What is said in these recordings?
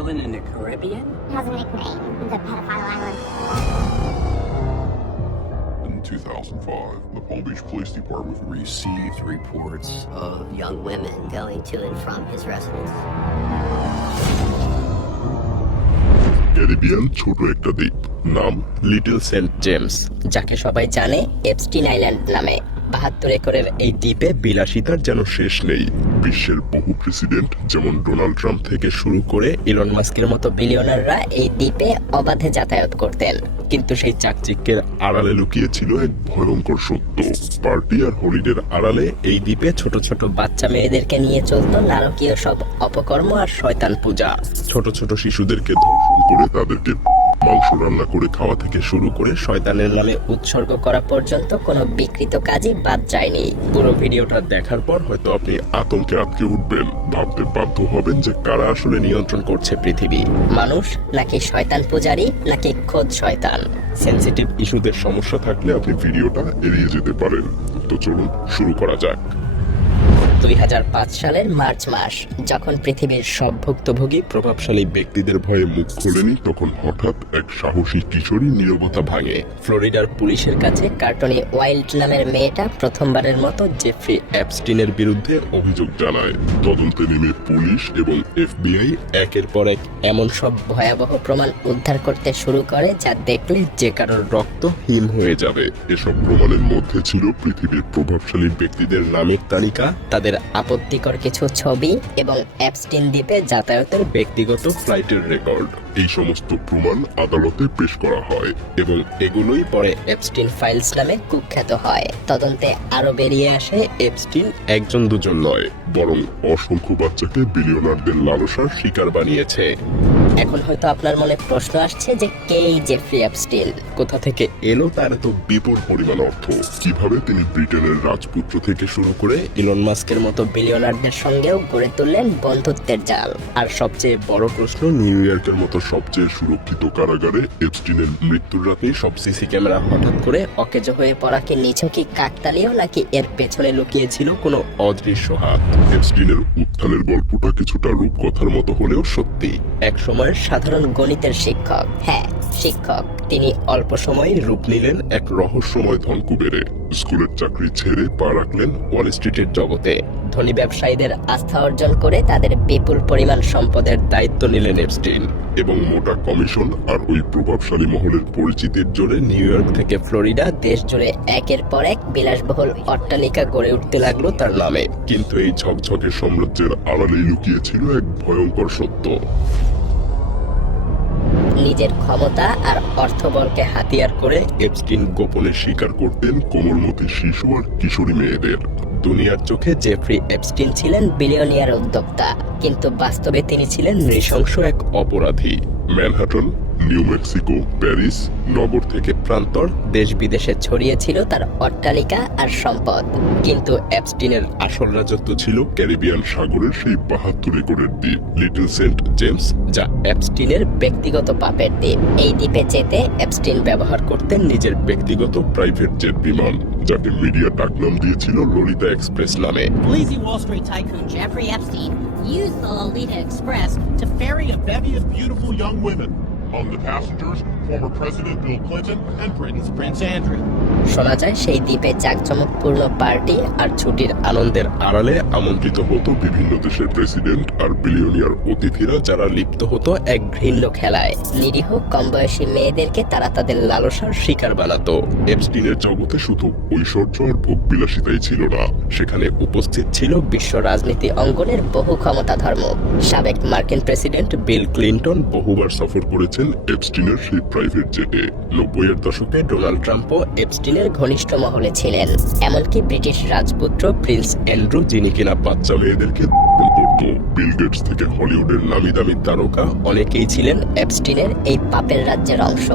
island in the Caribbean? has a nickname, the Pedophile Island. In 2005, the Palm Beach Police Department Received reports of young women going to and from his residence. Caribbean ছোট একটা দ্বীপ নাম little Saint James যাকে সবাই জানে Epstein island নামে বাহাত্তর একরের এই দ্বীপে বিলাসিতার যেন শেষ নেই। বিশ্বের বহু প্রেসিডেন্ট যেমন ডোনাল্ড ট্রাম্প থেকে শুরু করে ইলন মাস্কের মতো বিলিয়নাররা এই দ্বীপে অবাধে যাতায়াত করতেন। কিন্তু সেই চাকচিক্যের আড়ালে লুকিয়ে ছিল এক ভয়ঙ্কর সত্য। পার্টি আর হলিডের আড়ালে এই দ্বীপে ছোট ছোট বাচ্চা মেয়েদেরকে নিয়ে চলত নারকীয় সব অপকর্ম আর শয়তান পূজা। ছোট ছোট শিশুদেরকে ধর্ষণ করে তাদেরকে মাংস রান্না করে খাওয়া থেকে শুরু করে শয়তানের নামে উৎসর্গ করা পর্যন্ত কোনো বিকৃত কাজই বাদ যায়নি। পুরো ভিডিওটা দেখার পর হয়তো আপনি আতঙ্কে আটকে উঠবেন ভাবতে বাধ্য হবেন যে কারা আসলে নিয়ন্ত্রণ করছে পৃথিবী। মানুষ নাকি শয়তান পূজারী নাকি খোদ শয়তান? সেন্সিটিভ ইস্যুদের সমস্যা থাকলে আপনি ভিডিওটা এড়িয়ে যেতে পারেন। তো চলুন শুরু করা যাক। দুই হাজার পাঁচ সালের মার্চ মাস, যখন পৃথিবীর সব ভুক্তভোগী প্রভাবশালী ব্যক্তিদের ভয়ে মুখ খোলেনি, তখন হঠাৎ এক সাহসী কিশোরী নীরবতা ভাঙে। ফ্লোরিডার পুলিশের কাছে কার্টনি ওয়াইল্ড নামের মেয়েটা প্রথমবারের মতো জেফ্রি অ্যাপস্টিনের বিরুদ্ধে অভিযোগ জানায়। তদন্তে নেমে পুলিশ এবং এফবিআই একের পর এক এমন সব ভয়াবহ প্রমাণ উদ্ধার করতে শুরু করে যা দেখলে যে কারোর রক্ত হিম হয়ে যাবে। এসব প্রমাণের মধ্যে ছিল পৃথিবীর প্রভাবশালী ব্যক্তিদের নামের তালিকা, তাদের আপত্তিকর কিছু ছবি এবং অ্যাপস্টিন দ্বীপে যাতায়াতের ব্যক্তিগত ফ্লাইটের রেকর্ড এই সমস্ত প্রমাণ আদালতে পেশ করা হয় এবং এগুলোই পরে অ্যাপস্টিন ফাইলস নামে কুখ্যাত হয়। তদন্তে আরও বেরিয়ে আসে অ্যাপস্টিন একজন দুজন নয়। বরং অসংখ্য বাচ্চাকে বিলিয়নারদের লালসার শিকার বানিয়েছে। এখন হয়তো আপনার মনে প্রশ্ন আসছে যে কে এই জেফ্রি অ্যাপস্টিন কোথা থেকে এলো তার এত বিপুল পরিমাণ অর্থ? কীভাবে তিনি ব্রিটেনের রাজপুত্র থেকে শুরু করে ইলন মাস্কের মতো বিলিয়নারদের সঙ্গেও গড়ে তুললেন বন্ধুত্বের জাল? আর সবচেয়ে বড় প্রশ্ন, নিউ ইয়র্কের মতো সবচেয়ে সুরক্ষিত কারাগারে এপস্টিনের মৃত্যুর রাতেই সব সিসি ক্যামেরা হঠাৎ করে অকেজো হয়ে পড়া কি নিছকই কাকতালীয় নাকি এর পেছনে লুকিয়েছিল কোনো অদৃশ্য হাত? এপস্টিনের উত্থানের গল্পটা কিছুটা রূপকথার মতো হলেও সত্যি। এক সময়ের সাধারণ গণিতের শিক্ষক। হ্যাঁ শিক্ষক। তিনি অল্প সময় রূপ নিলেন। এক রহস্যময় ধনকুবেরে। স্কুলের চাকরি ছেড়ে পা রাখলেন ওয়াল স্ট্রিটের জগতে। ধনী ব্যবসায়ীদের আস্থা অর্জন করে তাদের বিপুল পরিমাণ সম্পদের দায়িত্ব নিলেন এপস্টিন এবং মোটা কমিশন আর ওই প্রভাবশালী মহলের পরিচিতির জোরে নিউ ইয়র্ক থেকে ফ্লোরিডা দেশ জুড়ে একের পর এক বিলাসবহুল অট্টালিকা গড়ে উঠতে লাগল তার নামে। কিন্তু এই ঝকঝকে সাম্রাজ্যের আড়ালেই লুকিয়েছিল এক ভয়ঙ্কর সত্য। নিজের ক্ষমতা আর অর্থবলকে হাতিয়ার করে এপস্টিন গোপনে স্বীকার করতেন কোমলমতি শিশু আর কিশোরী মেয়েদের। দুনিয়ার চোখে জেফ্রি এপস্টিন ছিলেন বিলিয়নিয়ার উদ্যোক্তা, কিন্তু বাস্তবে তিনি ছিলেন নৃশংস এক অপরাধী। ম্যানহাটন নিউ মেক্সিকো প্যারিস নগর থেকে প্রান্তর। দেশ বিদেশে ছড়িয়েছিল তার অট্টালিকা আর সম্পদ। কিন্তু অ্যাপস্টিনের আসল রাজত্ব ছিল ক্যারিবিয়ান সাগরের সেই বাহাত্তর একরের দ্বীপ লিটল সেন্ট জেমস যা অ্যাপস্টিনের ব্যক্তিগত পাপের দ্বীপ। এই দ্বীপে যেতে অ্যাপস্টিন ব্যবহার করতেন। নিজের ব্যক্তিগত প্রাইভেট জেট বিমান যাকে মিডিয়া ডাকনাম দিয়েছিল ললিতা এক্সপ্রেস নামে। Sleazy Wall Street tycoon Jeffrey Epstein used the Lolita Express to ferry a bevy of beautiful young women. Among the passengers, former President Bill Clinton and Britain's Prince Andrew. শোনা যায় সেই দ্বীপে জাঁকজমকপূর্ণ party আর ছুটির আনন্দের আড়ালে আমন্ত্রিত হতো বিভিন্ন দেশের প্রেসিডেন্ট আর বিলিয়নিয়ার অতিথিরা যারা লিপ্ত হতো এক ঘৃণ্য খেলায়। নিরীহ কম বয়সী মেয়েদেরকে তারা তাদের লালসার শিকার বানাতো। এপস্টিনের জগতে শুধু ঐশ্বর্য আর ভোগ বিলাসিতাই ছিল না সেখানে উপস্থিত ছিল বিশ্ব রাজনীতি অঙ্গনের বহু ক্ষমতা ধর্ম সাবেক মার্কিন প্রেসিডেন্ট বিল ক্লিন্টন বহুবার সফর করেছেন এপস্টিনের সেই প্রাইভেট জেটে নব্বইয়ের দশকে ডোনাল্ড ট্রাম্পও এপস্টিনের ঘনিষ্ঠ মহলে ছিলেন। এমনকি ব্রিটিশ রাজপুত্র প্রিন্স অ্যান্ড্রু, যিনি কিনা বাচ্চা মেয়েদেরকে ধর্ষণ বিল গেটস থেকে হলিউডের নামি দামি তারকা অনেকেই ছিলেন এপস্টিনের এই পাপের রাজ্যের অংশ।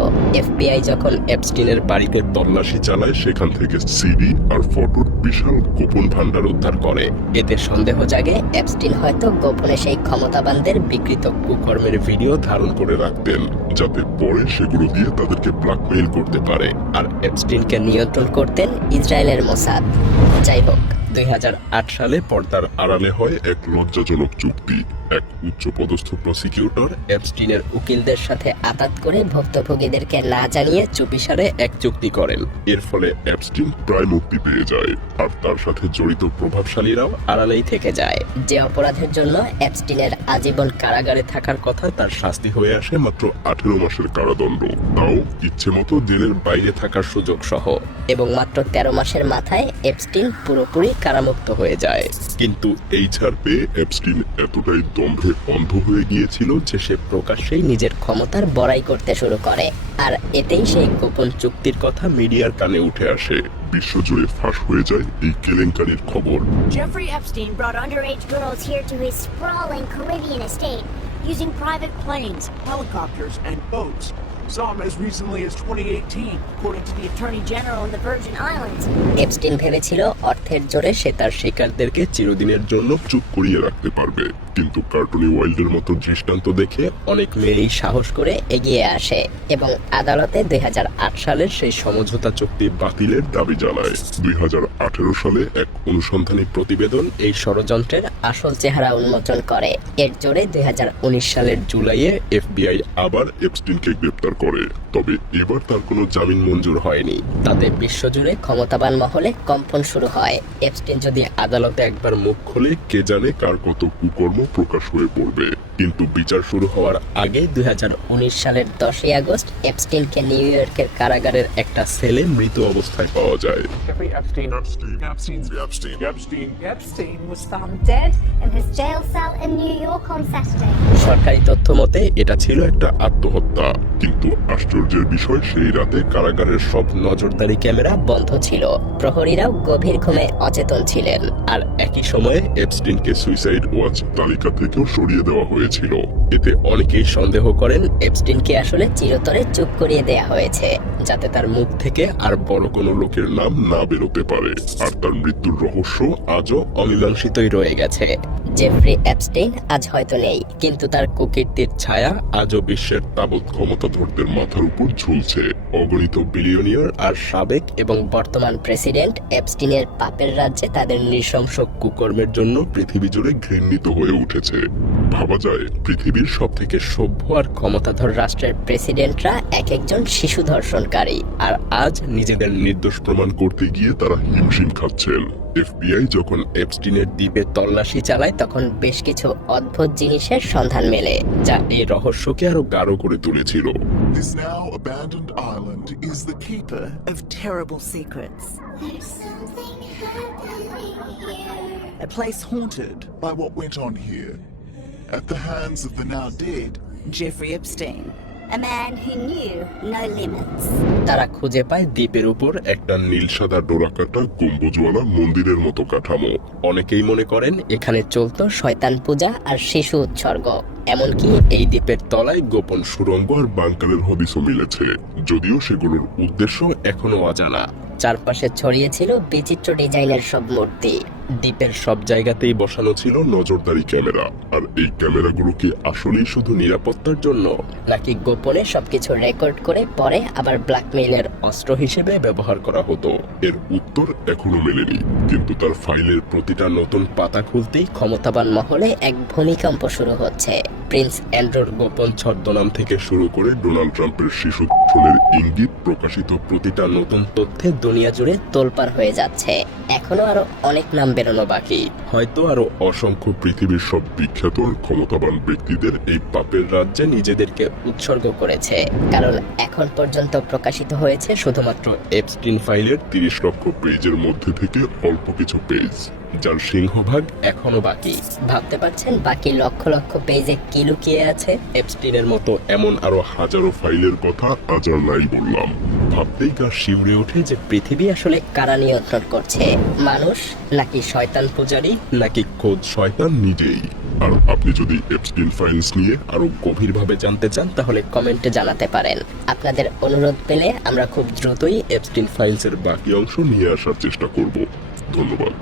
এফবিআই যখন এপস্টিনের বাড়িতে তল্লাশি চালায় সেখান থেকে সিডি আর ফটোর বিশাল গোপন ভান্ডার উদ্ধার করে। এতে সন্দেহ জাগে এপস্টিন হয়তো গোপনে সেই ক্ষমতাবানদের বিকৃত কুকর্মের ভিডিও ধারণ করে রাখতেন। যাতে পরে সেগুলো দিয়ে তাদেরকে ব্ল্যাকমেইল করতে পারে। আর এপস্টিনকে নিয়ন্ত্রণ করতেন ইসরায়েলের মোসাদ। যাই হোক দু হাজার আট সালে পর্দার আড়ালে হয় এক লজ্জাজনক চুক্তি। এক উচ্চ পদস্থ প্রসিকিউটর এপস্টিনের উকিলদের সাথে আতাত করে ভুক্তভোগীদেরকে না জানিয়ে চুপিসারে এক চুক্তি করেন। এর ফলে অ্যাপস্টিন প্রায় মুক্তি পেয়ে যায়, আর তার সাথে জড়িত প্রভাবশালীরাও আড়ালেই থেকে যায়। যে অপরাধের জন্য এপস্টিনের আজীবন কারাগারে থাকার কথা তার শাস্তি হয়ে আসে মাত্র আঠেরো মাসের কারাদণ্ড। তাও ইচ্ছে মতো জেলের বাইরে থাকার সুযোগ সহ এবং মাত্র তেরো মাসের মাথায় এপস্টিন পুরোপুরি কারামুক্ত হয়ে যায়। কিন্তু এই ছাড় পেয়ে অ্যাপস্টিন এতটাই দম্ভে অন্ধ হয়ে গিয়েছিল যে যে সে প্রকাশ্যেই নিজের ক্ষমতার বড়াই করতে শুরু করে। আর এতেই সেই গোপন চুক্তির কথা মিডিয়ার কানে উঠে আসে। বিশ্বজুড়ে ফাঁস হয়ে যায় এই কেলেঙ্কারির খবর। Jeffrey Epstein brought Underage girls here to his sprawling Caribbean estate using private planes, helicopters, and boats. Some as recently as 2018, according to the Attorney General in the Virgin Islands. Epstein ভেবেছিল অর্থের জোরে সে তার শিকারদেরকে চিরদিনের জন্য চুপ করিয়ে রাখতে পারবে কিন্তু কার্টুনি ওয়াইল্ডের মতো দৃষ্টান্ত দেখে অনেক মেয়েই সাহস করে এগিয়ে আসে এবং আদালতে দুই সালের সেই সমঝোতা চুক্তি বাতিলের দাবি জানায়। দুই হাজার আঠারো সালে এক অনুসন্ধানী প্রতিবেদন এই ষড়যন্ত্রের আসল চেহারা উন্মোচন করে। এর জোরে দুই হাজার উনিশ সালের জুলাইয়ে এফবিআই আবার এপস্টিনকে গ্রেপ্তার করে। তবে এবার তার কোনো জামিন মঞ্জুর হয়নি। তাতে বিশ্বজুড়ে ক্ষমতাবান মহলে কম্পন শুরু হয়। এপস্টিন যদি আদালতে একবার মুখ খোলে, কে জানে কার কত কুকর্ম প্রকাশ হয়ে পড়বে। কিন্তু বিচার শুরু হওয়ার আগে দুই হাজার উনিশ সালের দশই আগস্ট এপস্টিনকে নিউ ইয়র্কের কারাগারের একটা সেলে মৃত অবস্থায় পাওয়া যায়. সরকারি তথ্য মতে এটা ছিল একটা আত্মহত্যা। কিন্তু আশ্চর্যের বিষয় সেই রাতে কারাগারের সব নজরদারি ক্যামেরা বন্ধ ছিল। প্রহরীরাও গভীর ঘুমে অচেতন ছিলেন। আর একই সময়ে এপস্টিনকে সুইসাইড ওয়াচ তালিকা থেকেও সরিয়ে দেওয়া হয়েছিল এতে অনেকেই সন্দেহ করেন এপস্টিনকে আসলে চিরতরে চুপ করিয়ে দেয়া হয়েছে, যাতে তার মুখ থেকে আর বড় কোনো লোকের নাম না বেরোতে পারে। আর তার মৃত্যুর রহস্য আজও অমীমাংসিতই রয়ে গেছে। জেফ্রি অ্যাপস্টেইন আজ হয়তো নেই। কিন্তু তার কুকীর্তির ছায়া আজও বিশ্বের তাবৎ ক্ষমতাধরদের মাথার উপর ঝুলছে। অগণিত বিলিয়নিয়ার আর সাবেক এবং বর্তমান প্রেসিডেন্ট অ্যাপস্টিনের পাপের রাজ্যে তাদের নৃশংস কুকর্মের জন্য পৃথিবী জুড়ে ঘৃণিত হয়ে উঠেছে। ভাবা যায় পৃথিবীর সব থেকে সভ্য আর ক্ষমতাধর রাষ্ট্রের প্রেসিডেন্টরা এক একজন শিশু ধর্ষণকারী। আর আজ নিজেদের নির্দোষ প্রমাণ করতে গিয়ে তারা হিমশিম খাচ্ছেন। এফবিআই যখন এপস্টিনের দ্বীপে তল্লাশি চালায় তখন বেশ কিছু অদ্ভুত জিনিসের সন্ধান মেলে যা এই রহস্যকে আরও গাঢ় করে তুলেছিল This now abandoned island is the keeper Of terrible secrets. There's something happening here. a place haunted by what went on here. At the hands of the now dead Jeffrey Epstein. A man who knew no limits. তারা খুঁজে পায় দ্বীপের উপর। একটা নীল সাদা ডোরাকাটা গম্বুজওয়ালা মন্দিরের মতো কাঠামো। অনেকেই মনে করেন এখানে চলতো শয়তান পূজা আর শিশু উৎসর্গ। এমনকি এই দ্বীপের তলায় গোপন সুরঙ্গ আর বাংকারের হদিসও মিলেছে যদিও সেগুলোর উদ্দেশ্য এখনও অজানা। চারপাশে ছড়িয়ে ছিল বিচিত্র ডিজাইনের সব মূর্তি। দ্বীপের সব জায়গাতেই বসানো ছিল নজরদারি ক্যামেরা। আর এই ক্যামেরাগুলো কি আসলেই শুধু নিরাপত্তার জন্য? নাকি গোপনে সবকিছু রেকর্ড করে পরে আবার ব্ল্যাকমেইলের অস্ত্র হিসেবে ব্যবহার করা হতো? এর উত্তর এখনও মেলেনি কিন্তু তার ফাইলের প্রতিটা নতুন পাতা খুলতেই ক্ষমতাবান মহলে এক ভূমিকম্প শুরু হচ্ছে। প্রিন্স অ্যান্ড্রোর গোপন ছদ্মনাম থেকে শুরু করে ডোনাল্ড ট্রাম্পের শিশু ধর্ষণের ইঙ্গিত প্রকাশিত প্রতিটা নতুন তথ্যে দুনিয়া জুড়ে তোলপার হয়ে যাচ্ছে। এখনও আরও অনেক নাম বেরোনো বাকি। হয়তো আরও অসংখ্য পৃথিবীর সব বিখ্যাত ক্ষমতাবান ব্যক্তিদের এই পাপের রাজ্যে নিজেদেরকে উৎসর্গ করেছে। কারণ এখন পর্যন্ত প্রকাশিত হয়েছে শুধুমাত্র এপস্টিন ফাইলের তিরিশ লক্ষ পেজের মধ্যে থেকে অল্প কিছু পেজ যার সিংহভাগ এখনও বাকি। ভাবতে পারছেন বাকি লক্ষ লক্ষ পেজে কি লুকিয়ে আছে? এপস্টিনের মতো এমন আরও হাজারো ফাইলের কথা নাই বললাম। ভাবতেই গা শিউরে ওঠে যে পৃথিবী আসলে কারা নিয়ন্ত্রণ করছে মানুষ নাকি শয়তান পূজারী? নাকি খোদ শয়তান নিজেই? আর আপনি যদি এপস্টিন ফাইলস নিয়ে আরও গভীরভাবে জানতে চান তাহলে কমেন্টে জানাতে পারেন। আপনাদের অনুরোধ পেলে আমরা খুব দ্রুতই এপস্টিন ফাইলসের বাকি অংশ নিয়ে আসার চেষ্টা করব। ধন্যবাদ।